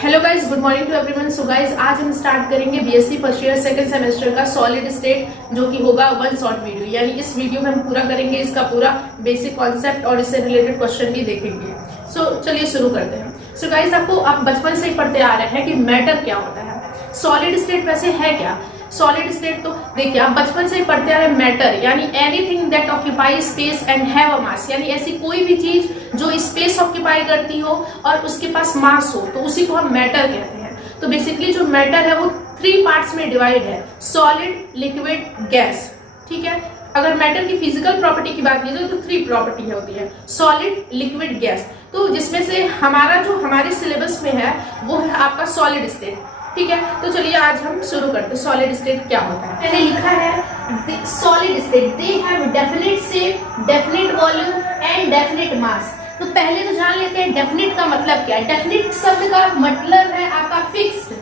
Hello guys, good morning to everyone. So guys, आज हम start करेंगे BSc first year second semester का solid state, जो कि होगा वन शॉर्ट वीडियो। यानी इस वीडियो में हम पूरा करेंगे इसका पूरा बेसिक कॉन्सेप्ट और इससे रिलेटेड क्वेश्चन भी देखेंगे। सो चलिए शुरू करते हैं। सो गाइज, आप बचपन से ही पढ़ते आ रहे हैं कि मैटर क्या होता है, सॉलिड स्टेट वैसे है क्या। सॉलिड स्टेट तो देखिए, आप बचपन से ही पढ़ते आ रहे हैं मैटर यानी anything that occupy space and have a mass, यानी ऐसी कोई भी चीज जो स्पेस ऑक्यूपाई करती हो और उसके पास मास हो, तो उसी को हम मैटर कहते हैं। तो बेसिकली जो मैटर है वो 3 पार्ट्स में डिवाइड है, सॉलिड, लिक्विड, गैस। ठीक है, अगर मैटर की फिजिकल प्रॉपर्टी की बात की जाए तो 3 प्रॉपर्टी होती है, सॉलिड, लिक्विड, गैस। तो जिसमें से हमारे सिलेबस में है वो है आपका सॉलिड स्टेट। ठीक है, तो चलिए आज हम शुरू करते हैं। सॉलिड स्टेट क्या होता है, मैंने लिखा है solid state they have definite shape, definite volume and definite मास। तो पहले तो जान लेते हैं डेफिनेट का मतलब क्या है। डेफिनेट शब्द का मतलब है आपका फिक्स्ड,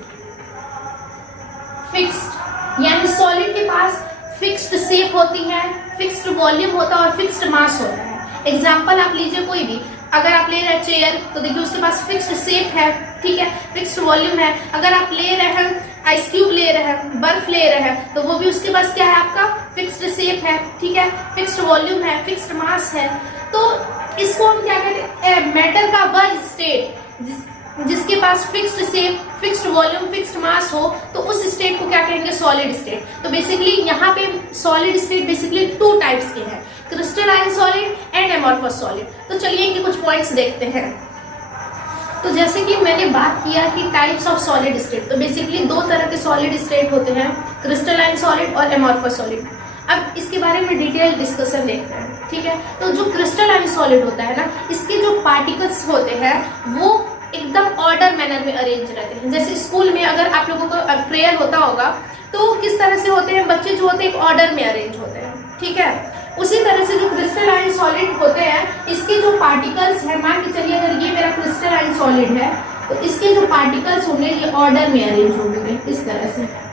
यानी सॉलिड के पास फिक्स्ड शेप होती है, फिक्स्ड वॉल्यूम होता है और फिक्स्ड मास होता है। एग्जांपल आप लीजिए कोई भी, अगर आप ले रहे हैं चेयर तो देखिए उसके पास फिक्स्ड शेप है, ठीक है, फिक्स्ड वॉल्यूम है। अगर आप ले रहे हैं आइस क्यूब, ले रहे हैं बर्फ, ले रहे हैं तो वो भी उसके पास क्या है, आपका फिक्स्ड शेप है, ठीक है, फिक्स्ड वॉल्यूम है, फिक्स्ड मास है। तो इसको हम क्या कहते हैं, मैटर का वह स्टेट जिसके पास fixed shape, fixed volume, fixed mass हो, तो उस स्टेट को क्या कहेंगे, सॉलिड स्टेट। तो बेसिकली यहाँ पे सॉलिड स्टेट बेसिकली 2 टाइप्स के हैं, crystalline solid and amorphous solid. तो चलिए इनके कुछ पॉइंट्स देखते हैं। तो जैसे कि मैंने बात किया कि टाइप्स ऑफ सॉलिड स्टेट, तो बेसिकली 2 तरह के सॉलिड स्टेट होते हैं, क्रिस्टलाइन सॉलिड और एमॉर्फस सॉलिड। अब इसके बारे में डिटेल डिस्कशन देखते हैं, ठीक है। तो जो क्रिस्टलाइन सॉलिड होता है ना, इसके जो पार्टिकल्स होते हैं वो एकदम ऑर्डर मैनर में अरेंज रहते हैं। जैसे स्कूल में अगर आप लोगों को प्रेयर होता होगा तो किस तरह से होते हैं, बच्चे जो होते हैं एक ऑर्डर में अरेंज होते हैं, ठीक है। उसी तरह से जो क्रिस्टलाइन सॉलिड होते हैं, इसके जो पार्टिकल्स हैं, मान के चलिए अगर ये मेरा क्रिस्टलाइन सॉलिड है तो इसके जो पार्टिकल्स होंगे ये ऑर्डर में अरेंज होंगे इस तरह से।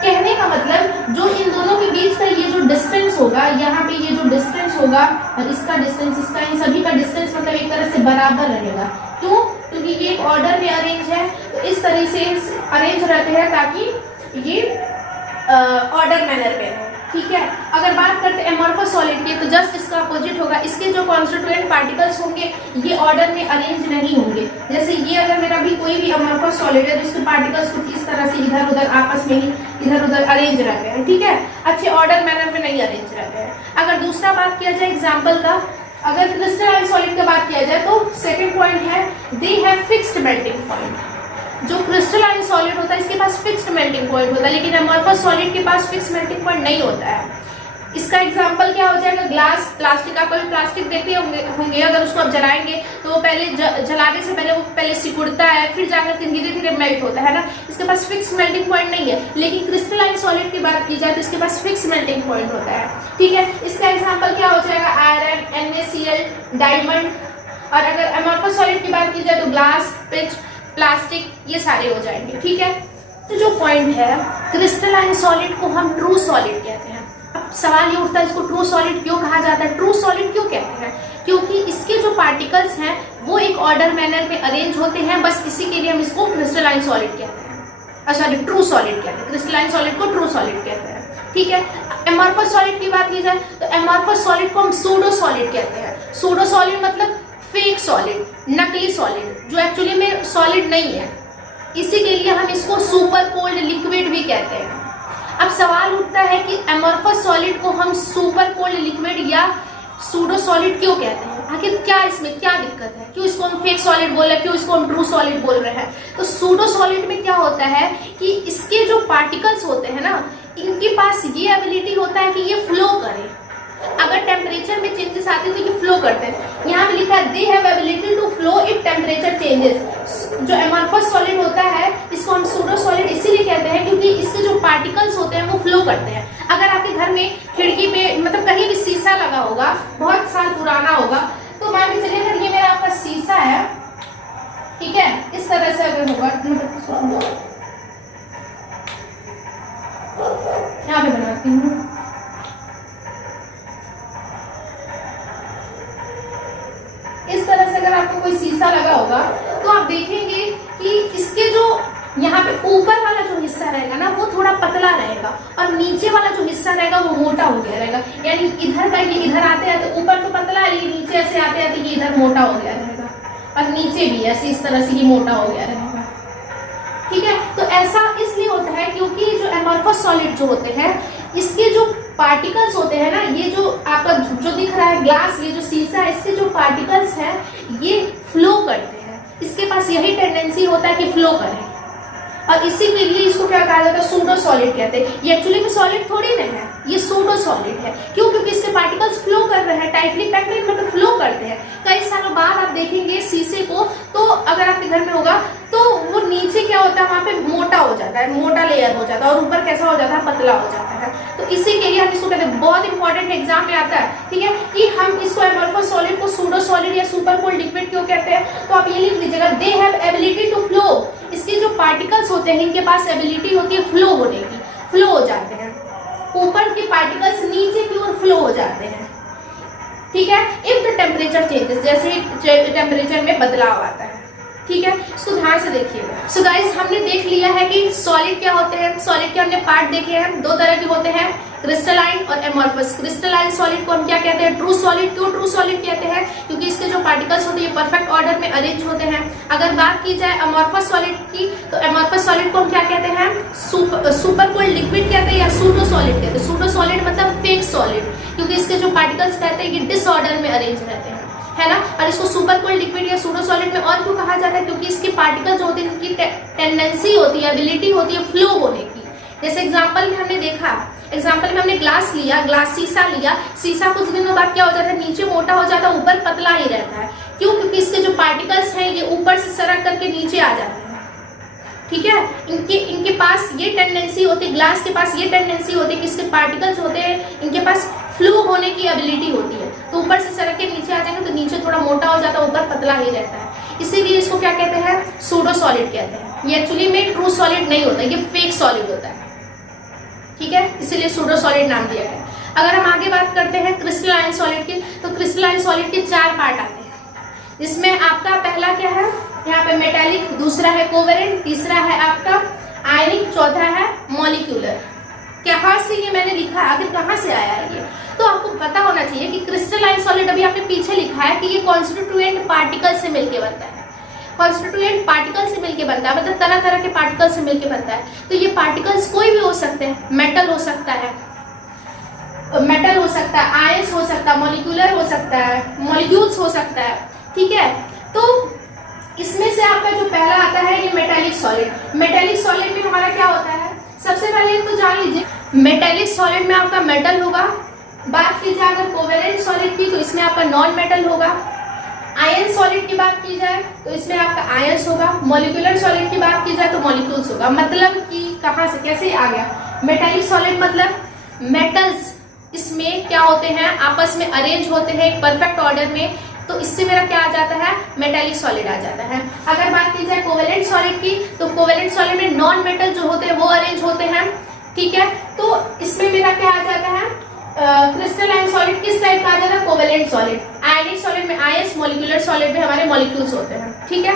कहने का मतलब जो इन दोनों के बीच का ये जो डिस्टेंस होगा, यहाँ पे ये जो डिस्टेंस होगा और इसका डिस्टेंस, इसका, इन सभी का डिस्टेंस मतलब एक तरह से बराबर रहेगा। क्यों? क्योंकि ये एक ऑर्डर में अरेंज है, तो इस तरह से अरेंज रहते हैं ताकि ये ऑर्डर मैनर में है, ठीक है। अगर बात करते हैं एमॉर्फस सॉलिड की, तो जस्ट इसका अपोजिट होगा, इसके जो कॉन्स्टिट्यूएंट पार्टिकल्स होंगे ये ऑर्डर में अरेंज नहीं होंगे। जैसे ये अगर मेरा भी कोई भी एमॉर्फस सॉलिड है तो इसके पार्टिकल्स कुछ इस तरह से इधर उधर आपस में ही इधर उधर अरेंज रहते हैं, ठीक है, अच्छे ऑर्डर मैनर में नहीं अरेंज रहते हैं। अगर दूसरा बात किया जाए एग्जाम्पल का, अगर क्रिस्टलाइन सॉलिड की बात किया जाए तो सेकेंड पॉइंट है they have fixed melting point. जो क्रिस्टलाइन सॉलिड होता है इसके पास फिक्स्ड मेल्टिंग पॉइंट होता है, लेकिन एमॉर्फस सॉलिड के पास फिक्स्ड मेल्टिंग पॉइंट नहीं होता है। इसका एग्जांपल क्या हो जाएगा, ग्लास, प्लास्टिक। आप कभी प्लास्टिक देखते होंगे, अगर उसको आप जलाएंगे तो वो पहले जलाने से पहले वो पहले सिकुड़ता है, फिर जाकर धीरे धीरे मेल्ट होता है ना। इसके पास फिक्स मेल्टिंग पॉइंट नहीं है। लेकिन क्रिस्टलाइन सॉलिड की बात की जाए तो इसके पास फिक्स मेल्टिंग पॉइंट होता है, ठीक है। इसका एग्जाम्पल क्या हो जाएगा, आयरन, NaCl, डायमंड। और अगर एमॉर्फस सॉलिड की बात की जाए तो ग्लास, पिच, प्लास्टिक, ये सारे हो जाएंगे, ठीक है। तो जो पॉइंट है, क्रिस्टलाइन सॉलिड को हम ट्रू सॉलिड कहते हैं। अब सवाल ये उठता है इसको ट्रू सॉलिड क्यों कहा जाता है। ट्रू सॉलिड क्यों कहते हैं, क्योंकि इसके जो पार्टिकल्स हैं वो एक ऑर्डर मैनर में अरेंज होते हैं, बस इसी के लिए हम इसको क्रिस्टलाइन सॉलिड कहते हैं, सॉरी ट्रू सॉलिड कहते हैं। क्रिस्टलाइन सॉलिड को ट्रू सॉलिड कहते हैं, ठीक है। एमॉर्फस सॉलिड की बात की जाए तो एमॉर्फस सॉलिड को हम सूडो सॉलिड कहते हैं। सूडो सॉलिड मतलब फेक सॉलिड, नकली सॉलिड, जो एक्चुअली में सॉलिड नहीं है, इसी के लिए हम इसको सुपर कोल्ड लिक्विड भी कहते हैं। अब सवाल उठता है कि एमॉर्फस सॉलिड को हम सुपर कोल्ड लिक्विड या सूडो सॉलिड क्यों कहते हैं, आखिर क्या इसमें क्या दिक्कत है, क्यों इसको हम फेक सॉलिड बोल रहे हैं, क्यों इसको हम ट्रू सॉलिड बोल रहे हैं। तो सूडो सॉलिड में क्या होता है कि इसके जो पार्टिकल्स होते हैं ना, इनके पास ये एबिलिटी होता है कि ये फ्लो करे। अगर टेम्परेचर में चेंजेस आते हैं तो ये फ्लो करते हैं। यहाँ पे लिखा है they have ability to flow if temperature changes. जो एमॉर्फस सॉलिड होता है इसको हम सूडो सॉलिड इसीलिए कहते हैं क्योंकि इसके जो पार्टिकल्स होते हैं वो फ्लो करते हैं। अगर आपके घर में खिड़की पे मतलब कहीं भी शीशा लगा होगा, बहुत साल पुराना होगा, तो मान के चलिए अगर ये मेरा आपका शीशा आपको कोई शीशा लगा होगा तो आप देखेंगे कि इसके जो यहाँ पे ऊपर वाला जो हिस्सा रहेगा ना वो थोड़ा पतला रहेगा और नीचे वाला जो हिस्सा रहेगा वो मोटा हो गया रहेगा। यानी इधर का ये इधर आते आते ऊपर तो पतला है, ये नीचे ऐसे आते आते ये इधर मोटा हो गया रहेगा और नीचे भी ऐसे इस तरह से ये मोटा हो गया रहेगा। ठीक है, तो ऐसा इसलिए होता है क्योंकि जो एमॉर्फस सॉलिड जो होते हैं इसके जो पार्टिकल्स होते हैं ना, ये जो आपका जो दिख रहा है ग्लास, ये जो शीशा है, इसके जो पार्टिकल्स हैं ये फ्लो करते हैं। इसके पास यही टेंडेंसी होता है कि फ्लो करें और इसी के लिए इसको क्या कहा जाता है, सूडो सॉलिड कहते हैं। ये एक्चुअली में सॉलिड थोड़ी ना है, ये सूडो सॉलिड है। क्यों? क्योंकि इसके पार्टिकल्स फ्लो कर रहे हैं, टाइटली पैक्ड नहीं मतलब फ्लो करते हैं। कई सालों बाद आप देखेंगे शीशे को, तो अगर आपके घर में होगा तो वो नीचे क्या होता है, वहां पे मोटा हो जाता है, मोटा लेयर हो जाता है और ऊपर कैसा हो जाता है, पतला हो जाता है। तो इसी के लिए हम इसको कहते हैं, बहुत इंपॉर्टेंट एग्जाम में आता है, ठीक है, कि हम इसको एमॉर्फस सॉलिड को सूडो सॉलिड या सुपर कोल्ड लिक्विड क्यों कहते हैं। तो आप ये लिख लीजिएगा, they have ability to flow. इसके जो पार्टिकल्स होते हैं इनके पास एबिलिटी होती है फ्लो होने की, फ्लो हो जाते हैं, ऊपर के पार्टिकल्स नीचे की ओर फ्लो हो जाते हैं। ठीक है, इफ द टेम्परेचर चेंजेस, जैसे टेम्परेचर में बदलाव आता है। ठीक है, इसको ध्यान से देखिएगा। सो गाइस, हमने देख लिया है कि सॉलिड क्या होते हैं। सॉलिड के हमने पार्ट देखे हैं, दो तरह के होते हैं, क्रिस्टलाइन और एमॉर्फस। क्रिस्टलाइन सॉलिड को हम क्या कहते हैं, ट्रू सॉलिड। क्यों ट्रू सॉलिड कहते हैं? क्योंकि इसके जो पार्टिकल्स होते हैं परफेक्ट ऑर्डर में अरेंज होते हैं। अगर बात की जाए एमॉर्फस सॉलिड की, तो एमॉर्फस सॉलिड को हम क्या कहते हैं, सुपर कोल्ड लिक्विड कहते हैं या सूडो सॉलिड कहते हैं। सूडो सॉलिड मतलब फेक सॉलिड, क्योंकि इसके जो पार्टिकल्स रहते हैं ये डिसऑर्डर में अरेंज रहते हैं, है ना। और इसको सुपर कोल्ड लिक्विड या सूडो सॉलिड में और क्यों कहा जाता है, क्योंकि इसके पार्टिकल्स होते हैं, इनकी टेंडेंसी होती है, एबिलिटी होती है फ्लो होने की। जैसे एग्जांपल में हमने देखा, एग्जांपल में हमने ग्लास लिया, ग्लास शीशा लिया, शीशा कुछ दिनों बाद क्या हो जाता है, नीचे मोटा हो जाता है, ऊपर पतला ही रहता है। क्यों? क्योंकि इसके जो पार्टिकल्स हैं ये ऊपर से सरक करके नीचे आ जाते हैं। ठीक है, इनके पास ये टेंडेंसी होती है, ग्लास के पास ये टेंडेंसी होती है कि इसके पार्टिकल्स होते हैं, इनके पास फ्लो होने की एबिलिटी होती है। तो ऊपर से सरक के नीचे आ जाएंगे तो नीचे थोड़ा मोटा हो जाता है, ऊपर पतला ही रहता है। इसीलिए इसको क्या कहते हैं, सूडो सॉलिड कहते हैं। ये एक्चुअली में ट्रू सॉलिड नहीं होता, ये फेक सॉलिड होता है। ठीक है, इसीलिए सूडो सॉलिड नाम दिया गया। अगर हम आगे बात करते हैं क्रिस्टलाइन सॉलिड की, तो क्रिस्टलाइन सॉलिड के 4 पार्ट आते हैं। जिसमें आपका पहला क्या है, यहाँ पे मेटालिक, दूसरा है कोवेलेंट, तीसरा है आपका आयनिक, चौथा है मॉलिक्यूलर। कहाँ से ये मैंने लिखा है, आखिर कहाँ से आया है ये, तो आपको पता होना चाहिए कि क्रिस्टलाइन सॉलिड, अभी आपने पीछे लिखा है कि ये कॉन्स्टिट्यूएंट पार्टिकल से मिलकर बनता है। कॉन्स्टिट्यूएंट पार्टिकल से मिलकर बनता है मतलब तरह तरह के पार्टिकल से मिलकर बनता है। तो ये पार्टिकल्स कोई भी हो सकते हैं, मेटल हो सकता है, आयंस हो सकता है, मॉलिक्यूलर हो सकता है, मॉलिक्यूल्स हो सकता है। ठीक है, तो इसमें से आपका जो पहला आता है ये मेटालिक सॉलिड। मेटालिक सॉलिड में हमारा क्या होता है, सबसे पहले तो जान लीजिए, मेटालिक सॉलिड में आपका मेटल होगा। बात की जाए अगर कोवेलेंट सॉलिड की, तो इसमें आपका नॉन मेटल होगा। आयन सॉलिड की बात की जाए तो इसमें आपका आयंस होगा। मॉलिक्यूलर सॉलिड की बात की जाए तो मॉलिक्यूल्स होगा। मतलब कि कहाँ से कैसे आ गया, मेटालिक सॉलिड मतलब मेटल्स इसमें क्या होते हैं, आपस में अरेंज होते हैं एक परफेक्ट ऑर्डर में, तो इससे मेरा क्या आ जाता है, मेटालिक सॉलिड आ जाता है। अगर बात की जाए कोवेलेंट सॉलिड की, तो कोवेलेंट सॉलिड में नॉन मेटल जो होते हैं वो अरेंज होते हैं। ठीक है, तो इसमें मेरा क्या आ जाता है, क्रिस्टलाइन सॉलिड किस टाइप का आ जाता है, कोवेलेंट सॉलिड। आयनिक सॉलिड में आयंस, मॉलिक्यूलर सॉलिड में हमारे मॉलिक्यूल्स होते हैं। ठीक है,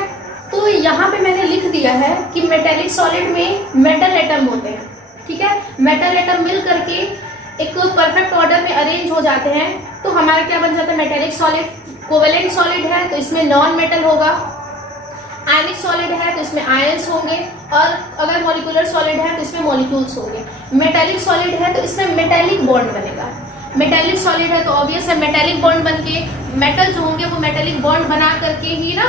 तो यहाँ पे मैंने लिख दिया है कि मेटालिक सॉलिड में मेटल एटम होते हैं। ठीक है, मेटल एटम मिल करके एक परफेक्ट ऑर्डर में अरेंज हो जाते हैं, तो हमारा क्या बन जाता है, मेटालिक सॉलिड। कोवेलेंट सॉलिड है तो इसमें नॉन मेटल होगा, आयनिक सॉलिड है तो इसमें आयंस होंगे, और अगर मॉलिक्यूलर सॉलिड है तो इसमें मॉलिक्यूल्स होंगे। मेटालिक सॉलिड है तो इसमें मेटालिक बॉन्ड बनेगा। मेटालिक सॉलिड है तो ऑब्वियस है मेटालिक बॉन्ड बन के मेटल जो होंगे वो मेटालिक बॉन्ड बना करके ही ना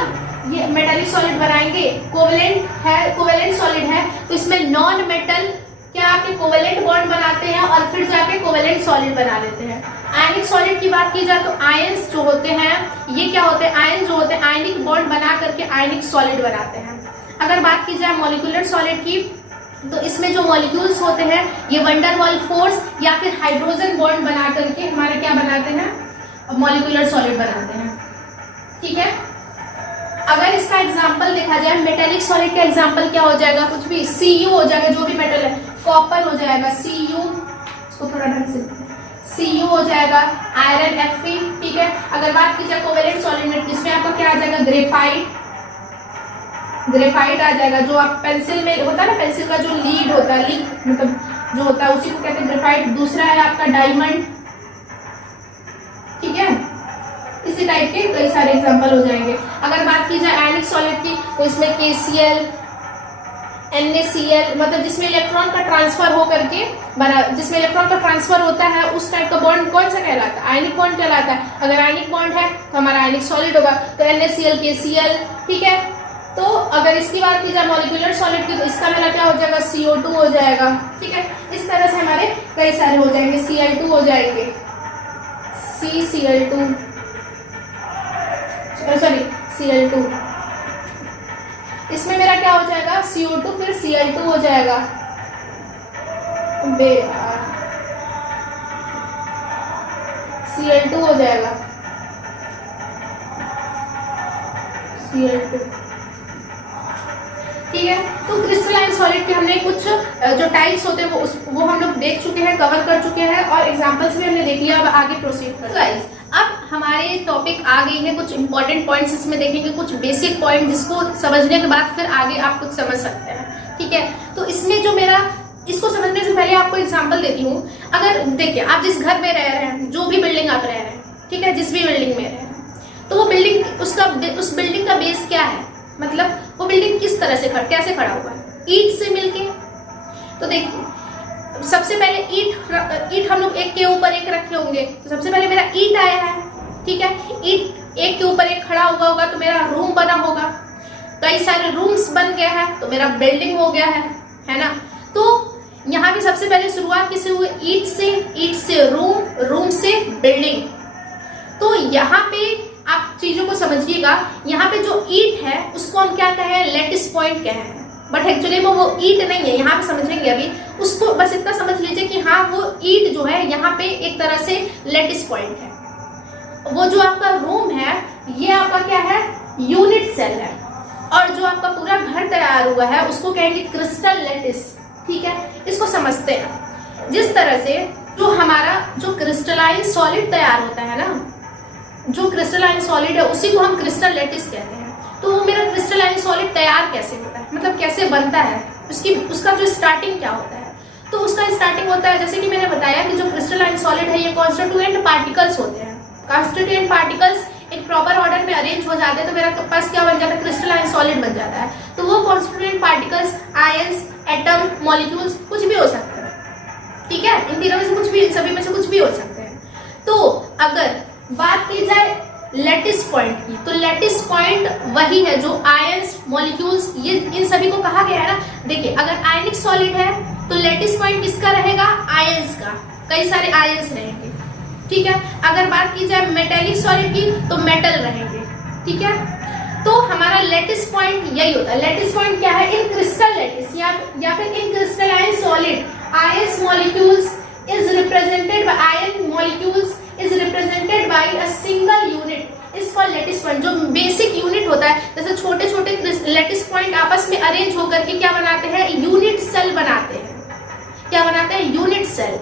ये मेटालिक सॉलिड बनाएंगे। कोवेलेंट सॉलिड है तो इसमें नॉन मेटल क्या आपके कोवेलेंट बॉन्ड बनाते हैं और फिर जाके कोवेलेंट सॉलिड बना लेते हैं। आयनिक सॉलिड की बात की जाए तो आयंस जो होते हैं ये क्या होते हैं, आयंस जो होते हैं आयनिक बॉन्ड बना करके आयनिक सॉलिड बनाते हैं। अगर बात की जाए मॉलिक्यूलर सॉलिड की, तो इसमें जो मॉलिक्यूल्स होते हैं ये वंडर वॉल फोर्स या फिर हाइड्रोजन बॉन्ड बना करके हमारे क्या बनाते हैं, मॉलिक्यूलर सॉलिड बनाते हैं। ठीक है, अगर इसका एग्जांपल देखा जाए, मेटेलिक सॉलिड का एग्जांपल क्या हो जाएगा, कुछ भी Cu हो जाएगा, जो भी मेटल है, कॉपर हो जाएगा Cu, इसको थोड़ा ढंग से Cu हो जाएगा, आयरन Fe। ठीक है, अगर बात की जाए कोवेलेंट सॉलिड में, जिसमें आपका क्या आ जाएगा ग्रेफाइट, ग्रेफाइट आ जाएगा। जो आप पेंसिल में होता है ना, पेंसिल का जो लीड होता है, लीड मतलब जो होता है उसी को कहते हैं ग्रेफाइट। दूसरा है आपका डायमंड, ठीक है। इसी टाइप के कई सारे एग्जांपल हो जाएंगे। अगर बात की जाए आयनिक सॉलिड की तो इसमें KCl, NaCl, मतलब जिसमें इलेक्ट्रॉन का ट्रांसफर हो करके बना, जिसमें इलेक्ट्रॉन का ट्रांसफर होता है उस टाइप का बॉन्ड कौन सा कहलाता है? आयनिक बॉन्ड कहलाता है। अगर आयनिक बॉन्ड है तो हमारा आयनिक सॉलिड होगा, तो NaCl, KCl, ठीक है। तो अगर इसकी बात की जाए मॉलिक्यूलर सॉलिड की तो इसका मेरा क्या हो जाएगा? CO2 हो जाएगा, ठीक है। इस तरह से हमारे कई सारे हो जाएंगे, Cl2 हो जाएंगे, CCl2, सॉरी Cl2। इसमें मेरा क्या हो जाएगा? CO2 फिर Cl2 हो जाएगा, Cl2 हो जाएगा, Cl2, ठीक है। तो क्रिस्टलाइन सॉलिड के हमने कुछ जो टाइप्स होते हैं वो हम लोग देख चुके हैं, कवर कर चुके हैं और एग्जांपल्स भी हमने देख लिया। अब आगे प्रोसीड करते हैं। अब हमारे टॉपिक आ गई है, कुछ इंपॉर्टेंट पॉइंट्स इसमें देखेंगे, कुछ बेसिक पॉइंट जिसको समझने के बाद फिर आगे आप कुछ समझ सकते हैं, ठीक है। तो इसमें जो मेरा, इसको समझने से पहले आपको एग्जांपल देती हूँ। अगर देखिए आप जिस घर में रह रहे हैं, जो भी बिल्डिंग आप रह रहे हैं, ठीक है, जिस भी बिल्डिंग में रह रहे हैं, तो वो बिल्डिंग, उस बिल्डिंग का बेस क्या है? मतलब वो बिल्डिंग किस तरह से कैसे खड़ा हुआ है? ईंट से मिलके। तो देखिए सबसे पहले ईंट हम लोग एक के ऊपर एक रखे होंगे, तो सबसे पहले मेरा ईंट आया है, ठीक है। ईंट एक के ऊपर एक खड़ा हुआ होगा तो मेरा रूम बना होगा, कई सारे रूम्स बन गया है तो मेरा बिल्डिंग हो गया है ना। तो यहाँ पे सबसे पहले शुरुआत किससे हुई? ईंट से रूम, रूम से बिल्डिंग। तो यहाँ पे आप चीजों को समझिएगा। यहाँ पे जो ईंट है उसको हम क्या कहें? लेटिस पॉइंट कहें, बट एक्चुअली में वो ईंट नहीं है, यहाँ पे समझेंगे अभी। उसको बस इतना समझ लीजिए कि हाँ वो ईंट जो है यहाँ पे एक तरह से लेटिस पॉइंट है। वो जो आपका रूम है ये आपका क्या है? यूनिट सेल है। और जो आपका पूरा घर तैयार हुआ है उसको कहेंगे क्रिस्टल लेटिस, ठीक है। इसको समझते हैं। जिस तरह से जो हमारा जो क्रिस्टलाइन सॉलिड तैयार होता है ना, जो क्रिस्टलाइन सॉलिड है उसी को हम क्रिस्टल लेटिस कहते हैं। तो वो मेरा क्रिस्टलाइन सॉलिड तैयार कैसे होता है, मतलब कैसे बनता है, उसका जो स्टार्टिंग क्या होता है? तो उसका स्टार्टिंग होता है, जैसे कि मैंने बताया कि जो क्रिस्टलाइन सॉलिड है ये कॉन्स्टिट्यूएंट पार्टिकल्स होते हैं। कॉन्स्टिट्यूएंट पार्टिकल्स एक प्रॉपर ऑर्डर में अरेंज हो जाते हैं तो मेरा पास क्या बन जाता है? क्रिस्टलाइन सॉलिड बन जाता है। तो वो constituent particles ions, atom, molecules कुछ भी हो सकते हैं, ठीक है। इन तीनों में से कुछ भी, सभी में से कुछ भी हो सकते हैं। तो अगर बात की जाए लेटिस पॉइंट की, तो लेटिस पॉइंट वही है जो आयंस, मॉलिक्यूल्स, ये इन सभी को कहा गया है ना। देखिए अगर आयनिक सॉलिड है तो लेटिस पॉइंट किसका रहेगा? आयंस का, कई सारे आयंस रहेंगे, ठीक है। अगर बात की जाए मेटेलिक सॉलिड की तो मेटल रहेंगे, ठीक है। तो हमारा लेटिस पॉइंट यही होता है। लेटिस पॉइंट क्या है? इन क्रिस्टल लेटिस या फिर in crystalline solid ions molecules is represented by ion molecules is represented by a single unit is called lattice point। जो बेसिक यूनिट होता है, जैसे छोटे छोटे लेटिस पॉइंट आपस में अरेंज होकर के क्या बनाते हैं? यूनिट सेल बनाते हैं। क्या बनाते हैं? यूनिट सेल,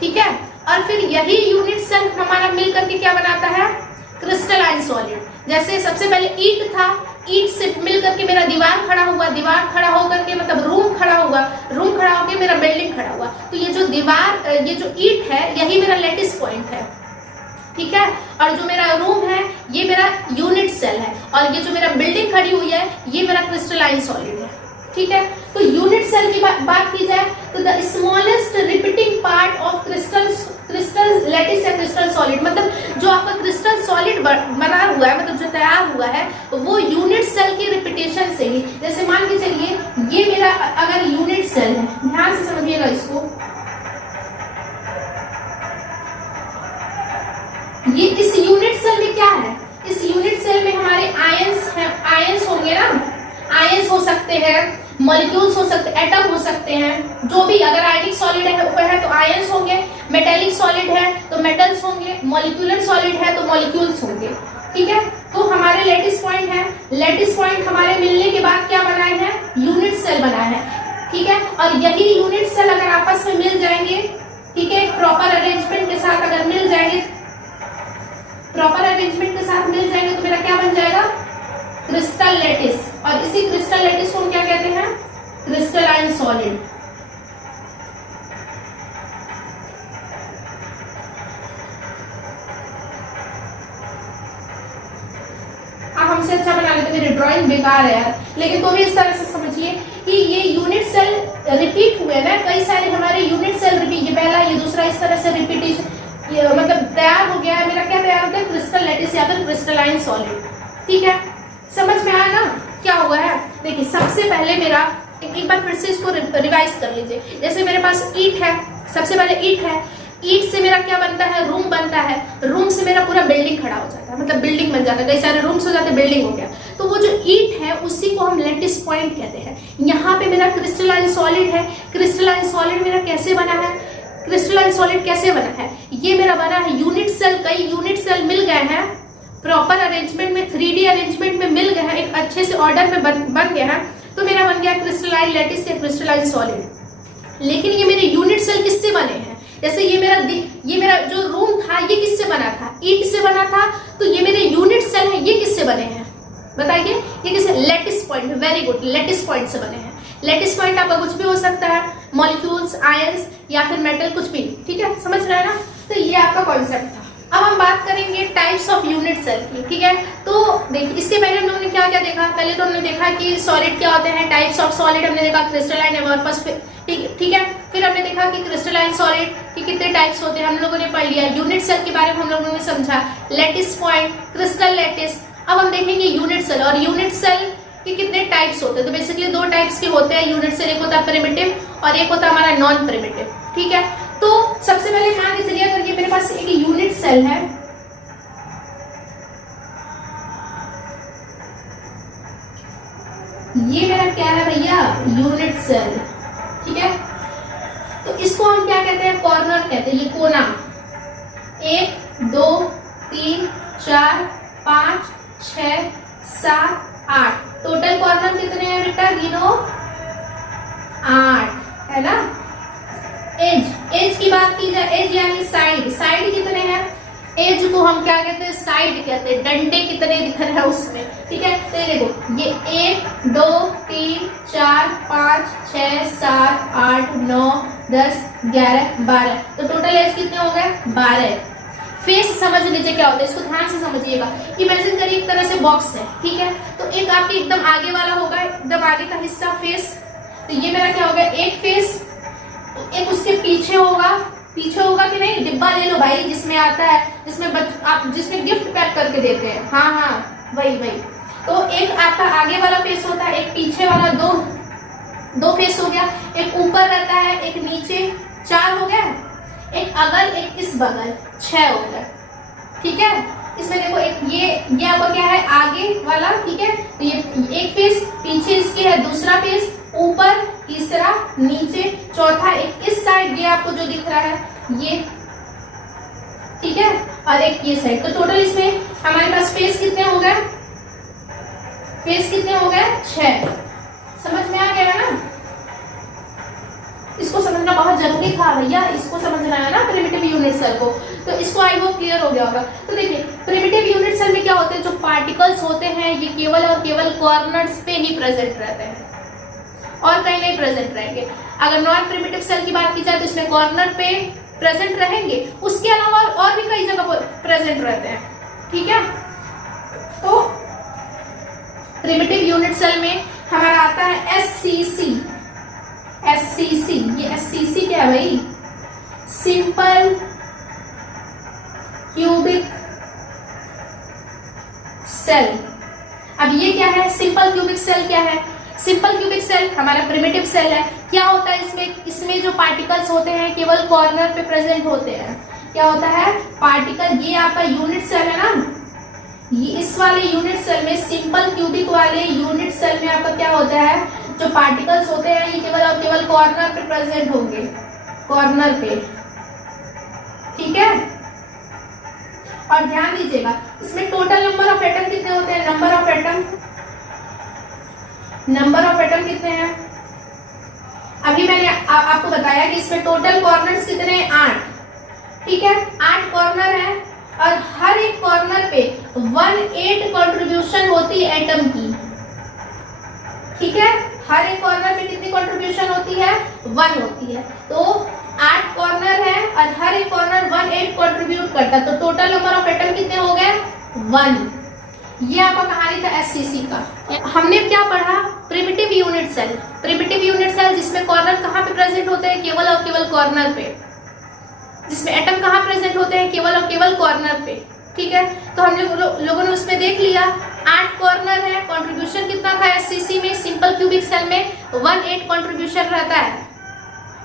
ठीक है। और फिर यही यूनिट सेल हमारा मिल करके क्या बनाता है? Crystalline solid. जैसे सबसे पहले ईंट था, ईंट से मिल करके मेरा दीवार खड़ा हुआ, दीवार खड़ा होकर के मतलब रूम खड़ा हुआ, रूम खड़ा होकर मेरा बिल्डिंग खड़ा हुआ। तो ये जो दीवार, ये जो ईंट है यही मेरा लेटिस पॉइंट है, ठीक है। और जो मेरा रूम है ये मेरा यूनिट सेल है, और ये जो मेरा बिल्डिंग खड़ी हुई है ये मेरा क्रिस्टलाइन सॉलिड है, ठीक है। तो यूनिट सेल की बात की जाए तो the smallest repeating part of crystal lattice या क्रिस्टल सॉलिड, मतलब जो आपका क्रिस्टल सॉलिड बना हुआ है, मतलब जो तैयार हुआ है वो यूनिट सेल की रिपीटेशन से ही। जैसे मान के चलिए ये मेरा अगर यूनिट सेल है, ध्यान से समझिएगा इसको, ये इस यूनिट सेल में क्या है? इस यूनिट सेल में हमारे आयंस हैं, आयंस होंगे ना, आयंस हो सकते हैं, मॉलिक्यूल्स हो सकते हैं, एटम हो सकते हैं, जो भी। अगर आयनिक सॉलिड है तो आयंस होंगे, मेटेलिक सॉलिड है तो मेटल्स होंगे, मॉलिक्यूलर सॉलिड है तो मॉलिक्यूल्स होंगे, ठीक है। तो हमारे लेटिस पॉइंट है, लेटिस पॉइंट हमारे मिलने के बाद क्या बनाए हैं? यूनिट सेल बनाए हैं, ठीक है। और यही यूनिट सेल अगर आपस में मिल जाएंगे, ठीक है, प्रॉपर अरेंजमेंट के साथ अगर मिल जाएंगे, प्रॉपर अरेंजमेंट के साथ मिल जाएंगे तो मेरा क्या बन जाएगा? क्रिस्टल लैटिस, और इसी क्रिस्टल लैटिस को हम क्या कहते हैं? Crystalline solid. आप हमसे अच्छा बना लेते, मेरी ड्राइंग बेकार है यार, लेकिन तो भी इस तरह से समझिए कि ये यूनिट सेल रिपीट हुए ना, कई सारे हमारे यूनिट सेल रिपीट, ये पहला ये दूसरा, इस तरह से रिपीटेशन मतलब तैयार हो गया है। मेरा क्या तैयार हो गया? क्रिस्टल लैटिस या फिर क्रिस्टलाइन सॉलिड। ठीक है, समझ में आया ना क्या हुआ है? देखिए सबसे पहले मेरा एक बार फिर से इसको रिवाइज कर लीजिए। जैसे मेरे पास ईंट है, सबसे पहले ईंट है, ईंट से मेरा क्या बनता है? रूम बनता है, रूम से मेरा पूरा बिल्डिंग खड़ा हो जाता है, मतलब बिल्डिंग बन जाता है, कई सारे रूम्स हो जाते हैं, बिल्डिंग हो गया। तो वो जो ईंट है उसी को हम लैटिस पॉइंट कहते हैं। यहाँ पे मेरा क्रिस्टलाइन सॉलिड है, क्रिस्टलाइन सॉलिड मेरा कैसे बना है? क्रिस्टलाइन सॉलिड कैसे बना है? ये मेरा बना है यूनिट सेल, कई यूनिट सेल मिल गए हैं प्रॉपर अरेंजमेंट में, 3D अरेंजमेंट में मिल गए हैं, एक अच्छे से ऑर्डर में बन गया है, तो मेरा बन गया क्रिस्टलाइन लैटिस या क्रिस्टलाइन सॉलिड। लेकिन ये मेरे यूनिट सेल किससे बने हैं? जैसे ये मेरा जो रूम था ये किससे बना था? ईंट से बना था। तो ये मेरे यूनिट सेल है, ये किससे बने हैं बताइए? ये किससे? Lattice point. Very good, lattice point से बने हैं। लैटिस पॉइंट आपका कुछ भी हो सकता है, मॉलिक्यूल्स, आयंस या फिर मेटल, कुछ भी। ठीक है, समझ रहे हैं ना? तो ये आपका कॉन्सेप्ट था। अब हम बात करेंगे टाइप्स ऑफ यूनिट सेल की। ठीक है, तो देखिए इसके पहले हम लोगों ने क्या क्या देखा? पहले तो हमने देखा कि सॉलिड क्या होते हैं, टाइप्स ऑफ सॉलिड हमने देखा, क्रिस्टलाइन, एमॉर्फस। ठीक है, फिर हमने देखा कि क्रिस्टलाइन सॉलिड के कितने टाइप्स होते हैं, हम लोगों ने पढ़ लिया। यूनिट सेल के बारे में हम लोगों ने समझा, लैटिस पॉइंट, क्रिस्टल लैटिस। अब हम देखेंगे यूनिट सेल, और यूनिट सेल के कितने टाइप्स होते हैं। तो बेसिकली दो टाइप्स के होते हैं यूनिट सेल, एक होता है प्रिमिटिव और एक होता है हमारा नॉन प्रिमिटिव। ठीक है, तो सबसे पहले मान के चलिए अगर ये मेरे पास एक यूनिट सेल है, ये मेरा क्या है भैया? Unit cell. ठीक है, तो इसको हम क्या कहते हैं? कॉर्नर कहते हैं, ये कोना। 1 2 3 4 5 6 7 8 टोटल कॉर्नर कितने हैं बेटा? गिनो, 8 है ना। एज की बात की जाए, एज यानी साइड, साइड कितने हैं? एज को हम क्या कहते हैं? साइड कहते हैं। डंडे कितने दिख रहे हैं उसमें? ठीक है, तो ये देखो, ये 1 2 3 4 5 6 7 8 9 10 11 12, तो टोटल एज कितने हो गए? 12। फेस समझ लीजिए क्या होता है, इसको ध्यान से समझिएगा। इमेजिन करिए एक तरह से बॉक्स है। ठीक है, तो एक आपके एकदम आगे वाला होगा, एकदम आगे का हिस्सा फेस। तो ये मेरा क्या हो गया? एक फेस। एक उसके पीछे होगा कि नहीं? डिब्बा ले लो भाई, जिसमें आता है, जिसमें गिफ्ट पैक करके देते हैं। हाँ, वही। तो एक आपका आगे वाला फेस होता है, एक पीछे वाला, दो फेस हो गया। एक ऊपर रहता है, एक नीचे, 4 हो गया। एक अगल, एक इस बगल, 6 हो गया। ठीक है, इसमें देखो एक ये आपका क्या है? आगे वाला। ठीक है, तो ये एक फेस, पीछे इसके है दूसरा फेस, ऊपर तीसरा, नीचे चौथा, एक इस साइड ये आपको जो दिख रहा है ये। ठीक है, और एक ये साइड। तो टोटल इसमें हमारे पास फेस कितने हो गए? फेस कितने हो गए? 6। समझ में आ गया ना? इसको समझना बहुत जरूरी था भैया, इसको समझना है ना प्रिमिटिव यूनिट सेल को। तो इसको आई होप क्लियर हो गया होगा। तो देखिए प्रिमिटिव यूनिट सेल में क्या होते हैं? जो पार्टिकल्स होते हैं ये केवल और केवल कॉर्नर्स पे ही प्रेजेंट रहते हैं और कहीं नहीं प्रेजेंट रहेंगे। अगर नॉन प्रिमिटिव सेल की बात की जाए तो इसमें कॉर्नर पे प्रेजेंट रहेंगे, उसके अलावा और भी कई जगह प्रेजेंट रहते हैं। ठीक है, तो प्रिमिटिव यूनिट सेल में हमारा आता है SCC। ये SCC क्या है भाई? Simple cubic cell. अब ये क्या है? सिंपल क्यूबिक सेल क्या है? सिंपल क्यूबिक सेल हमारा प्रिमिटिव सेल है। क्या होता है इसमें जो पार्टिकल्स होते हैं केवल कॉर्नर पे प्रेजेंट होते हैं। क्या होता है? पार्टिकल, ये आपका यूनिट सेल है ना, ये इस वाले यूनिट सेल में, सिंपल क्यूबिक वाले यूनिट सेल में आपका क्या होता है? जो पार्टिकल्स होते हैं ये केवल और केवल कॉर्नर पे प्रेजेंट होंगे, कॉर्नर पे। ठीक है, और ध्यान दीजिएगा इसमें टोटल नंबर ऑफ एटम कितने होते हैं? नंबर ऑफ एटम कितने हैं? अभी मैंने आपको बताया कि इसमें टोटल कॉर्नर्स कितने हैं? 8। ठीक है, 8 कॉर्नर है और हर एक कॉर्नर पे 1/8 कंट्रीब्यूशन होती है एटम की। ठीक है, हर एक कॉर्नर पे कितनी कंट्रीब्यूशन होती है, 1 होती है। तो 8 कॉर्नर है और हर एक कॉर्नर 1 8 कंट्रीब्यूट करता है, तो टोटल नंबर ऑफ एटम कितने हो गए, 1। ये आपका कहानी था एससीसी का। हमने क्या पढ़ा, primitive unit cell. Primitive unit cell जिसमें कॉर्नर कहाँ पे प्रेजेंट होते हैं, केवल और केवल कॉर्नर पे, जिसमें एटम कहाँ प्रेजेंट होते हैं, केवल और केवल कॉर्नर पे। ठीक है, तो हम लोगों ने उसमें देख लिया 8 कॉर्नर है, कंट्रीब्यूशन कितना था एससीसी में, सिंपल क्यूबिक सेल में 1 8 कंट्रीब्यूशन रहता है।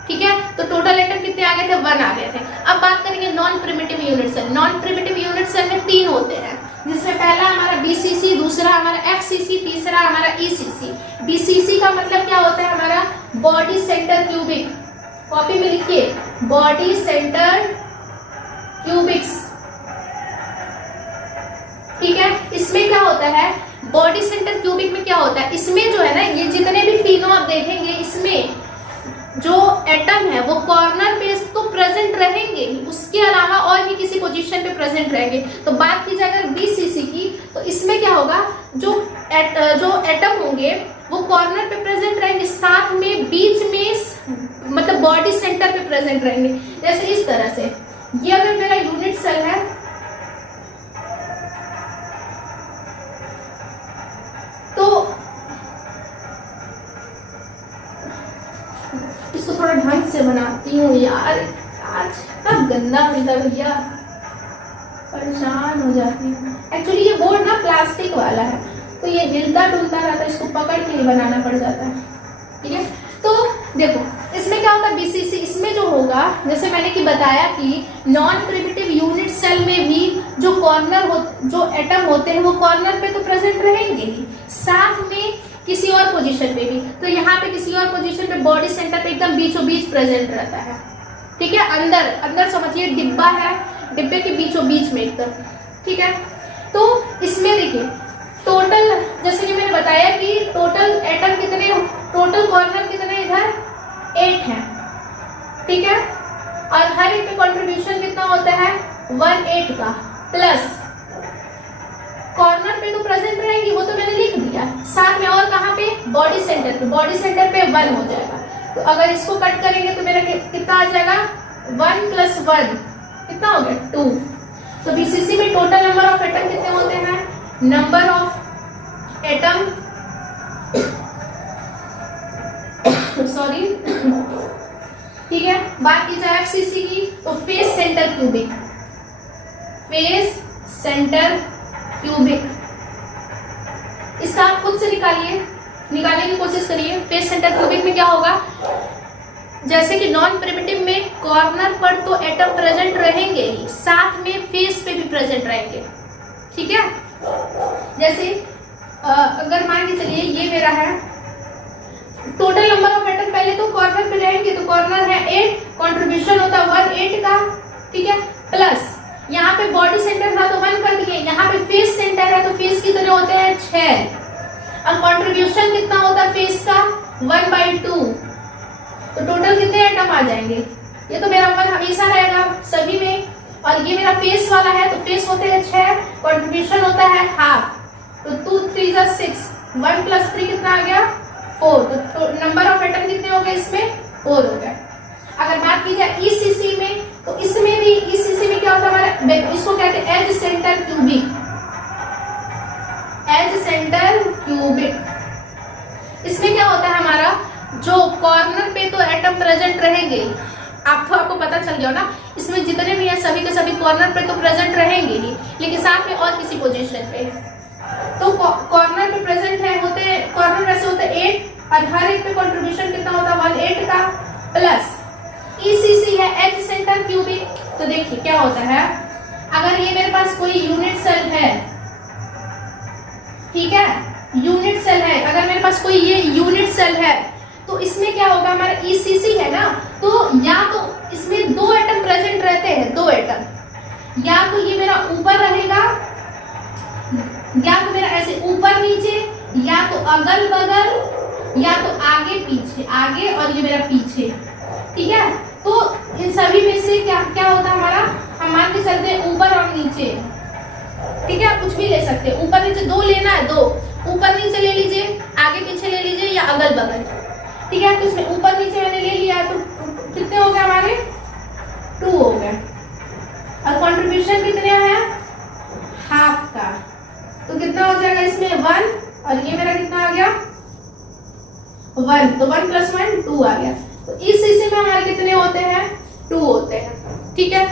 ठीक है, तो टोटल एटम कितने आ गए थे, 1 आ गए थे। अब बात करेंगे non primitive unit cell. Non primitive unit cell में 3 होते हैं, जिसमें पहला हमारा बीसीसी, दूसरा हमारा एफसीसी, तीसरा हमारा ईसीसी। बीसीसी का मतलब क्या होता है, हमारा बॉडी सेंटर क्यूबिक। कॉपी में लिखिए, बॉडी सेंटर क्यूबिक्स। ठीक है, इसमें क्या होता है, बॉडी सेंटर क्यूबिक में क्या होता है, इसमें जो है ना, ये जितने भी तीनों आप देखेंगे, इसमें जो एटम है वो कॉर्नर पे तो प्रेजेंट रहेंगे, उसके अलावा और भी किसी पोजीशन पे प्रेजेंट रहेंगे। तो बात की जाए अगर बीसीसी की, तो इसमें क्या होगा, जो एटम होंगे वो कॉर्नर पे प्रेजेंट रहेंगे, साथ में बीच में मतलब बॉडी सेंटर पे प्रेजेंट रहेंगे। जैसे इस तरह से, ये अगर मेरा यूनिट सेल है, तो इसको थोड़ा ढंग से बनाती हूँ यार, आज इतना गंदा मिलता भैया, परेशान हो जाती हूँ। एक्चुअली ये बोर्ड ना प्लास्टिक वाला है, तो ये हिलता डुलता रहता है, इसको पकड़ के ही बनाना पड़ जाता है। ठीक है, तो देखो इसमें क्या होता है बीसीसी, इसमें जो होगा, जैसे मैंने कि बताया कि नॉन प्रिमिटिव यूनिट सेल में भी जो जो एटम होते हैं वो कॉर्नर पे तो प्रेजेंट रहेंगे ही, साथ में किसी और पोजीशन पे भी। तो यहाँ पे किसी और पोजीशन पे बॉडी सेंटर पे एकदम बीचों बीच प्रेजेंट रहता है। ठीक है, अंदर समझिए डिब्बा है, डिब्बे के बीचों बीच में एकदम। ठीक है, तो इसमें देखिए टोटल, जैसे कि मैंने बताया कि टोटल एटम कितने, टोटल कॉर्नर कितने इधर 8 है। ठीक है, और हर एक पे कंट्रीब्यूशन कितना होता है, 1 8 का, प्लस कॉर्नर पे तो प्रेजेंट रहेंगी, वो तो मैंने लिख दिया, साथ में और कहाँ पे, बॉडी सेंटर पे, बॉडी सेंटर पे 1 हो जाएगा। तो अगर इसको कट करेंगे तो मेरा कितना आ जाएगा, 1 + 1 कितना हो गया, 2। तो बीसीसी में टोटल नंबर ऑफ एटम कितने होते हैं, नंबर ऑफ एटम सॉरी। ठीक है, बात की जाए एफसीसी की, तो face centre cubic, face centre cubic, इसका आप खुद से निकालने की कोशिश करिए। फेस सेंटर क्यूबिक में क्या होगा, जैसे कि नॉन प्रिमिटिव में कॉर्नर पर तो एटम प्रेजेंट रहेंगे ही, साथ में फेस पे भी प्रेजेंट रहेंगे। ठीक है, जैसे अगर मान के चलिए ये मेरा है, टोटल नंबर ऑफ एटम पहले तो कॉर्नर पे रहेंगे, तो कॉर्नर है 8, कंट्रीब्यूशन होता है 1 8 का। ठीक है, प्लस यहाँ पे बॉडी सेंटर था तो 1 कर दिए, यहाँ पे फेस सेंटर है तो फेस कितने होते हैं, 6। अब कंट्रीब्यूशन कितना होता है फेस का, 1/2। तो टोटल कितने एटम आ जाएंगे, ये तो मेरा 1 हमेशा रहेगा सभी में, और ये मेरा फेस वाला है तो फेस होते हैं 6, कंट्रीब्यूशन होता है हाफ, तो 2 3 = 6, 1 + 3 कितना आ गया, 4। तो नंबर ऑफ एटम कितने हो गए इसमें, 4 हो गए। अगर बात की जाए ईसीसी में, तो इसमें भी ईसीसी में क्या होता है हमारा, इसको कहते हैं edge centre cubic, edge centre cubic. इसमें क्या होता है हमारा, जो कॉर्नर पे तो एटम प्रेजेंट रहेंगे, आपको पता चल गया ना, इसमें जितने भी हैं सभी के सभी कॉर्नर पे तो प्रेजेंट रहेंगे ही, लेकिन साथ में और किसी पोजीशन पे। तो कॉर्नर पे प्रेजेंट है, होते कॉर्नर वैसे होते 8, और हर एक पे कंट्रीब्यूशन कितना होता है, 1 8 का, प्लस ईसीसी है एज सेंटर क्यूबिक। तो देखिए क्या होता है, अगर ये मेरे पास कोई यूनिट सेल है, ठीक है, यूनिट सेल है, अगर मेरे पास कोई ये यूनिट सेल है, तो इसमें क्या होगा, हमारा ईसीसी है ना, तो या तो इसमें 2 एटम प्रेजेंट रहते हैं, 2 एटम, या तो ये मेरा ऊपर रहेगा, या तो मेरा ऐसे ऊपर नीचे, या तो अगल बगल, या तो आगे पीछे, आगे और ये मेरा पीछे। ठीक है, तो इन सभी में से क्या क्या होता है हमारा, हम मान के चलते हैं ऊपर और नीचे। ठीक है, आप कुछ भी ले सकते हैं, ऊपर नीचे 2 लेना है 2, ऊपर नीचे ले लीजिए, आगे पीछे ले लीजिए या अगल बगल, ठीक है। तो इसमें ऊपर नीचे मैंने ले लिया, तो कितने हो गए हमारे 2 हो गए, और कंट्रीब्यूशन कितने हैं हाफ का, तो कितना हो जाएगा इसमें 1, और ये मेरा कितना आ गया 1, तो 1 + 1 2 आ गया। तो इस हिस्से में हमारे कितने होते हैं 2 होते हैं, ठीक है।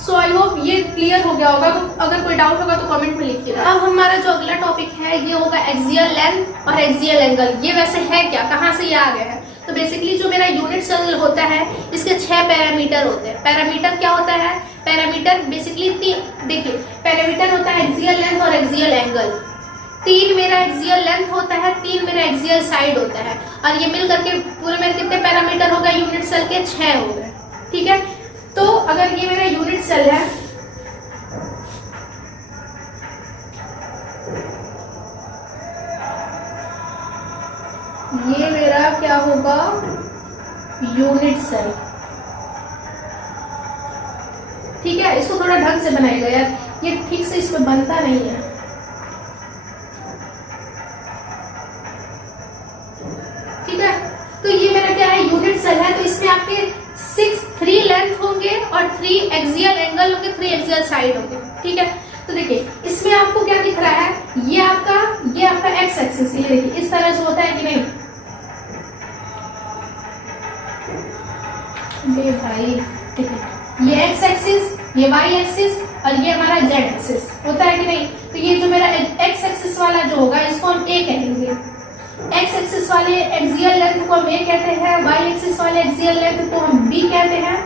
सो आई होप ये क्लियर हो गया होगा। तो अगर कोई डाउट होगा तो कमेंट में लिखिएगा। अब हमारा जो अगला टॉपिक है ये होगा एक्सियल लेंथ और एक्सियल एंगल। ये वैसे है क्या, कहाँ से ये आ गया है? तो बेसिकली जो मेरा यूनिट सर्कल होता है इसके 6 पैरामीटर होते हैं। पैरामीटर क्या होता है? पैरामीटर बेसिकली 3, देखिए पैरामीटर होता है एक्सियल लेंथ और एक्सियल एंगल। 3 मेरा एक्सियल लेंथ होता है, 3 मेरा एक्सियल साइड होता है, और ये मिल करके पूरे मेरे कितने पैरामीटर हो गए यूनिट सेल के 6 हो गए, ठीक है। तो अगर ये मेरा यूनिट सेल है, ये मेरा क्या होगा यूनिट सेल, ठीक है। इसको थोड़ा ढंग से बनाएगा यार, ये ठीक से इसमें बनता नहीं है, ठीक है। तो ये मेरा क्या है यूनिट सेल है। तो इसमें आपके 3 लेंथ होंगे और 3 एक्सियल एंगल होंगे, 3 एक्सियल साइड होंगे, ठीक है। तो देखिए इसमें आपको क्या दिख रहा है, ये आपका एक्स एक्सिस, ये देखिए इस तरह से होता है कि नहीं ये भाई, ये एक्स एक्सिस, ये वाई एक्सिस, और ये हमारा जेड एक्सिस होता है कि नहीं। तो ये जो मेरा एक्स एक्सिस वाला जो होगा इसको हम ए कहेंगे, एक्स एक्सिस वाले एक्सियल लेंथ को हम ए कहते हैं, वाई एक्सिस वाले एक्सियल लेंथ को हम बी कहते हैं,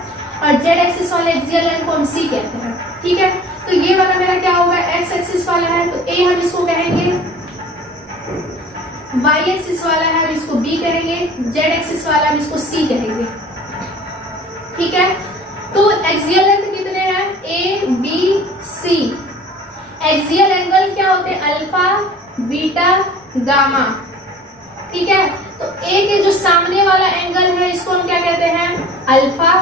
और जेड एक्सिस वाले एक्सियल लेंथ को हम सी कहते हैं, ठीक है। तो ये वाला मेरा क्या होगा एक्स एक्सिस वाला है तो ए हम इसको कहेंगे, वाई एक्सिस वाला है हम इसको बी कहेंगे, जेड एक्सिस वाला हम इसको सी कहेंगे, ठीक है। तो एक्सियल लेंथ कितने हैं A B C. Axial angle क्या होते हैं अल्फा बीटा गामा, ठीक है। तो ए के जो सामने वाला एंगल है इसको हम क्या कहते हैं अल्फा,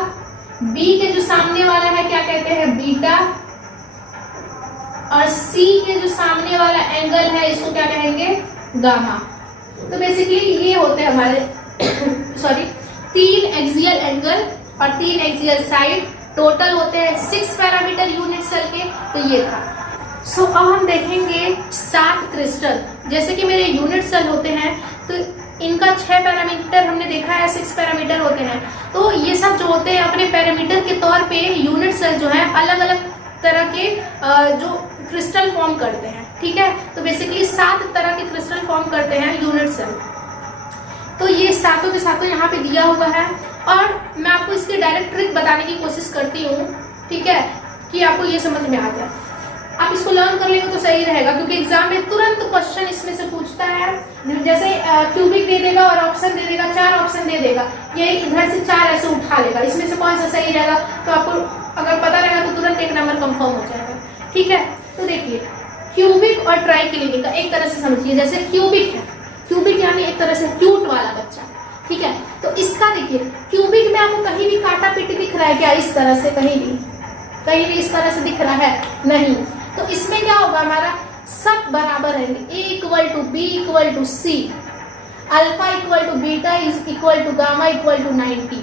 बी के जो सामने वाला है क्या कहते हैं बीटा, और सी के जो सामने वाला एंगल है इसको क्या कहेंगे गामा। तो बेसिकली ये होते हैं हमारे सॉरी 3 एक्सियल एंगल और 3 एक्सियल साइड, टोटल होते हैं 6 पैरामीटर यूनिट सेल के। तो ये था। सो अब हम देखेंगे 7 क्रिस्टल। जैसे कि मेरे यूनिट सेल होते हैं तो इनका 6 पैरामीटर हमने देखा है, 6 पैरामीटर होते हैं। तो ये सब जो होते हैं अपने पैरामीटर के तौर पे यूनिट सेल जो है अलग अलग तरह के जो क्रिस्टल फॉर्म करते हैं, ठीक है। तो बेसिकली 7 तरह के क्रिस्टल फॉर्म करते हैं यूनिट सेल। तो ये सातों के सातों यहाँ पे दिया हुआ है, और मैं आपको इसकी डायरेक्ट ट्रिक बताने की कोशिश करती हूँ, ठीक है, कि आपको ये समझ में आ जाए। आप इसको लर्न कर लेंगे तो सही रहेगा, क्योंकि एग्जाम में तुरंत क्वेश्चन इसमें से पूछता है। जैसे क्यूबिक दे देगा और ऑप्शन दे देगा, 4 ऑप्शन दे देगा, ये इधर से 4 ऐसे उठा लेगा, इसमें से कौन सा सही रहेगा। तो आपको अगर पता रहेगा तो तुरंत एक नंबर कंफर्म हो जाएगा, ठीक है। तो देखिए क्यूबिक और ट्राइक्लिनिक का एक तरह से समझिए। जैसे क्यूबिक है, क्यूबिक यानी एक तरह से क्यूट वाला बच्चा, ठीक है। तो इसका देखिए क्यूबिक में आपको कहीं भी काटा पीटी दिख रहा है क्या? इस तरह से कहीं भी इस तरह से दिख रहा है नहीं। तो इसमें क्या होगा हमारा सब बराबर रहेंगे, A = B = C, alpha = beta = gamma = 90,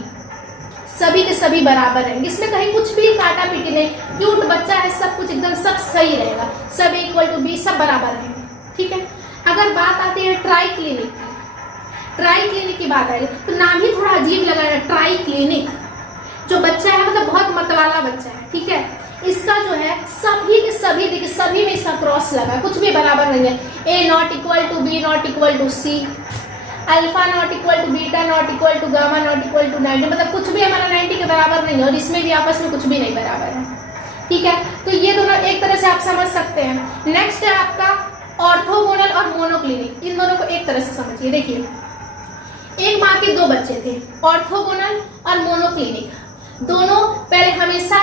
सभी के सभी बराबर रहेंगे। इसमें कहीं कुछ भी काटा पीटी नहीं, क्यूट बच्चा है, सब कुछ एकदम सब सही रहेगा, सब A = B सब बराबर रहेंगे, ठीक है। अगर बात आती है ट्राइक्लिनिक की बात आई तो नाम ही थोड़ा अजीब लग रहा है। ट्राइक्लिनिक जो बच्चा है मतलब बहुत मतवाला बच्चा है, ठीक है। इसका जो है सभी के सभी देखिए सभी में इसका क्रॉस लगा है, कुछ भी बराबर नहीं है। A ≠ B ≠ C, alpha ≠ beta ≠ gamma not 90, मतलब कुछ भी हमारा 90 के बराबर नहीं है, और इसमें भी आपस में कुछ भी नहीं बराबर है, ठीक है। तो ये दोनों एक तरह से आप समझ सकते हैं। नेक्स्ट है आपका ऑर्थोगोनल और मोनोक्लिनिक। इन दोनों को एक तरह से समझिए। देखिए एक माँ के 2 बच्चे थे, ऑर्थोगोनल और मोनोक्लिनिक, दोनों पहले हमेशा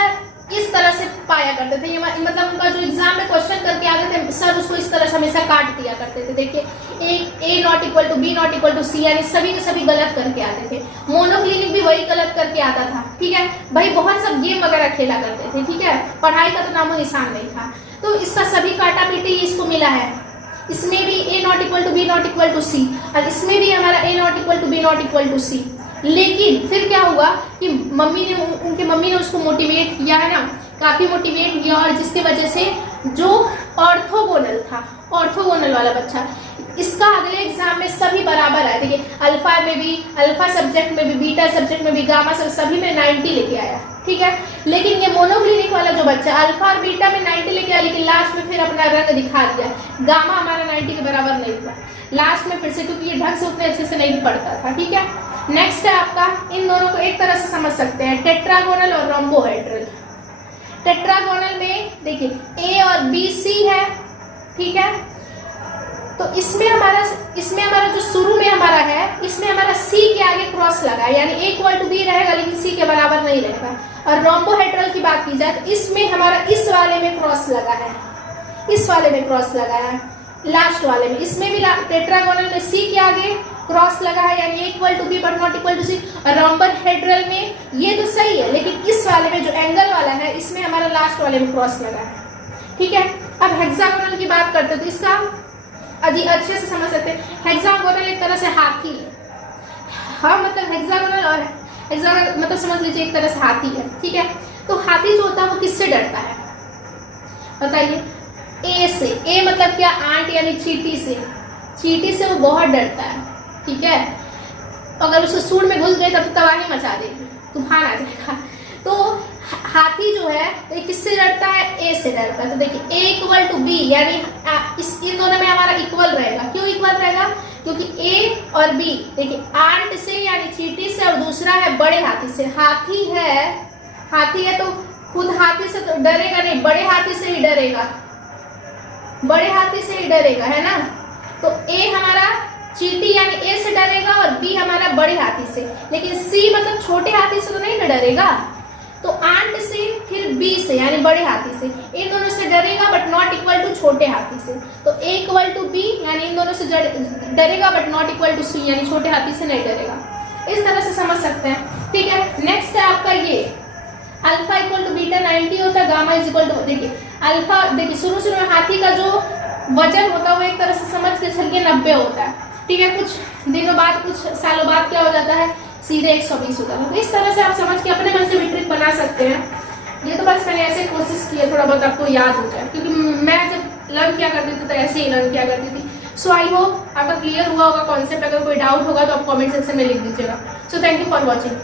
इस तरह से पाया करते थे। ये मतलब उनका जो एग्जाम में क्वेश्चन करके आते थे सर उसको इस तरह से हमेशा काट दिया करते थे। देखिए एक A ≠ B ≠ C, यानी सभी के सभी गलत करके आते थे। मोनोक्लिनिक भी वही गलत करके आता था, ठीक है भाई। बहुत सब गेम वगैरह खेला करते थे, ठीक है, पढ़ाई का तो नामो निशान नहीं था। तो इसका सभी काटा पीटी इसको मिला है। इसमें भी A ≠ to B not equal to C, और इसमें भी हमारा A not equal to B not equal to C. लेकिन फिर क्या हुआ कि उनके मम्मी ने उसको मोटिवेट किया है ना, काफी मोटिवेट किया, और जिसकी वजह से जो ऑर्थोगोनल था, ऑर्थोगोनल वाला बच्चा, इसका अगले एग्जाम में सभी बराबर आए। देखिए अल्फा में भी, अल्फा सब्जेक्ट में भी, बीटा सब्जेक्ट में भी, गामा सभी में 90 लेके आया, ठीक है। लेकिन ये मोनोक्लिनिक वाला जो बच्चा अल्फा और बीटा में 90 लेके आया, लेकिन लास्ट में फिर अपना रंग दिखा दिया, गामा हमारा 90 के बराबर नहीं हुआ लास्ट में फिर से, क्योंकि ये ढंग से उतने अच्छे से नहीं पढ़ता था, ठीक है। नेक्स्ट है आपका, इन दोनों को एक तरह से समझ सकते हैं, टेट्रागोनल और रोम्बोहेड्रल। टेट्रागोनल में देखिए ए और बी सी है, ठीक है। तो इसमें हमारा जो शुरू में हमारा है, इसमें हमारा सी के आगे क्रॉस लगा है, यानी ए इक्वल टू बी रहेगा लेकिन सी के बराबर नहीं रहेगा। और रोम्बोहेड्रल की बात की जाए तो इसमें हमारा इस वाले में क्रॉस लगा है, इस वाले में क्रॉस लगा है, लास्ट वाले में। इसमें भी टेट्रागोनल में सी के आगे क्रॉस लगा है, यानी A equal to B but not equal to C. और रोम्बोहेड्रल में ये तो सही है, लेकिन इस वाले में जो एंगल वाला है, इसमें हमारा लास्ट वाले में क्रॉस लगा है, ठीक है। अब हेक्सागोनल की बात करते हैं तो इसका अच्छे से समझ सकते हैं। हेक्सागोनल एक तरह से हाथी है, हाँ, मतलब हेक्सागोनल और हेक्सागोनल मतलब समझ लीजिए एक तरह से हाथी है, ठीक है। तो हाथी जो होता है वो किससे डरता है बताइए? ए से। ए मतलब क्या? आंट यानी चींटी से। चींटी से वो बहुत डरता है, ठीक है। अगर उसके सूंड में घुस गए तब तो तबाही मचा देगी, तूफान आ जाएगा। तो हाथी जो है तो किससे डरता है? ए से डरता है। तो देखिए ए इक्वल टू बी, यानी इन दोनों में हमारा इक्वल रहेगा। क्यों इक्वल रहेगा? क्योंकि ए और बी देखिए आंट से यानी चींटी से, और दूसरा है बड़े हाथी से। हाथी है तो खुद हाथी से तो डरेगा नहीं, बड़े हाथी से ही डरेगा, बड़े हाथी से ही डरेगा, है ना। तो ए हमारा चींटी यानी ए से डरेगा और बी हमारा बड़े हाथी से। लेकिन सी मतलब छोटे हाथी से तो नहीं डरेगा, तो आंट से फिर बी से यानी बड़े हाथी से, इन दोनों से डरेगा बट नॉट इक्वल टू छोटे हाथी से। तो ए इक्वल टू बी यानी इन दोनों से डरेगा बट नॉट इक्वल टू सी यानी छोटे हाथी से नहीं डरेगा। इस तरह से समझ सकते हैं, ठीक है। नेक्स्ट है आपका ये अल्फा इक्वल टू बीटा 90 होता है, गामा इज इक्वल टू, देखिए अल्फा, देखिए शुरू में हाथी का जो वजन होता है वो एक तरह से समझ के चलिए 90 होता है, ठीक है। कुछ दिनों बाद, कुछ सालों बाद क्या हो जाता है? सीधे 120 होता है। तो इस तरह से आप समझ के अपने मन से भी ट्रिक बना सकते हैं। ये तो बस मैंने ऐसे कोशिश की है थोड़ा बहुत आपको याद हो जाए, क्योंकि मैं जब लर्न किया करती थी तो ऐसे ही लर्न किया करती थी। सो आई होप आपका क्लियर हुआ होगा कॉन्सेप्ट। अगर कोई डाउट होगा तो आप कमेंट सेक्शन में लिख दीजिएगा। So thank you for watching.